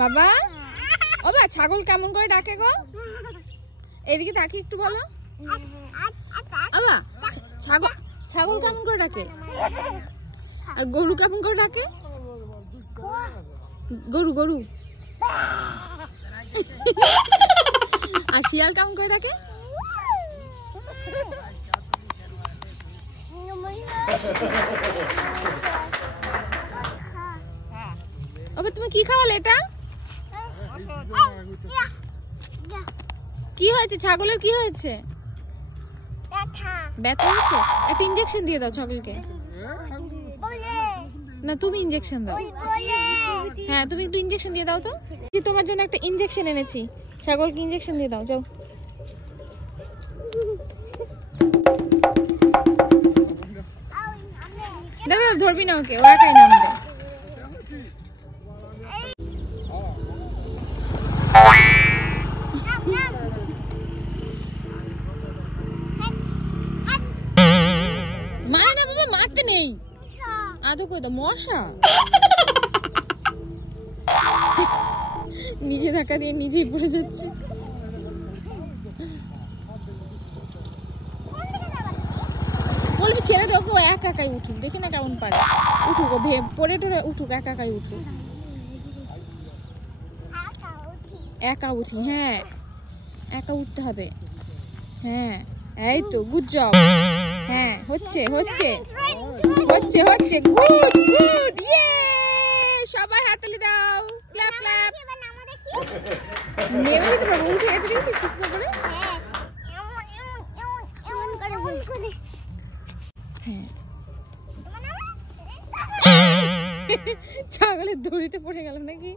বাবা ও বা ছাগল কেমন করে ডাকে গো? এদিকে তাকিয়ে একটু বলো। বাবা ছাগল ছাগল কেমন করে ডাকে? আর গরু কেমন করে ডাকে? গরু গরু। আর শিয়াল কেমন করে ডাকে? ওবে তুমি কি খাওয়ালে এটা? কি হয়েছে ছাগলের? কি হয়েছে? ব্যথা হয়েছে? একটা ইনজেকশন দিয়ে দাও ছাগলকে। না তুমি ইনজেকশন দাও। হ্যাঁ তুমি একটু ইনজেকশন দিয়ে দাও তো। তোমার জন্য একটা ইনজেকশন এনেছি, ছাগলকে ইনজেকশন দিয়ে দাও যাও। দাদা ধরবি না ওকে, ও একাই নামবে। মারে না বাবা, মারতে নেই। আদৌ কই তো মশা। নিজে ধাক্কা দিয়ে নিজেই পড়ে যাচ্ছে। বলবি ছেড়ে দে ওকে, ও একা একাই উঠুক, দেখি না কেমন পারে। উঠুক ও পড়ে টরে উঠুক, একা একাই উঠুক। একা উঠি, হ্যাঁ একা উঠতে হবে। হ্যাঁ এই তো, গুড জব। হ্যাঁ হচ্ছে হচ্ছে হচ্ছে হচ্ছে, গুড গুড, ইয়ে সবাই হাততালি দাও, ক্ল্যাপ ক্ল্যাপ। নেমে দিতে পারবো, উঠে যেতে দিচ্ছি সুস্থ করে। হ্যাঁ ছাগলের দড়িতে পড়ে গেল নাকি?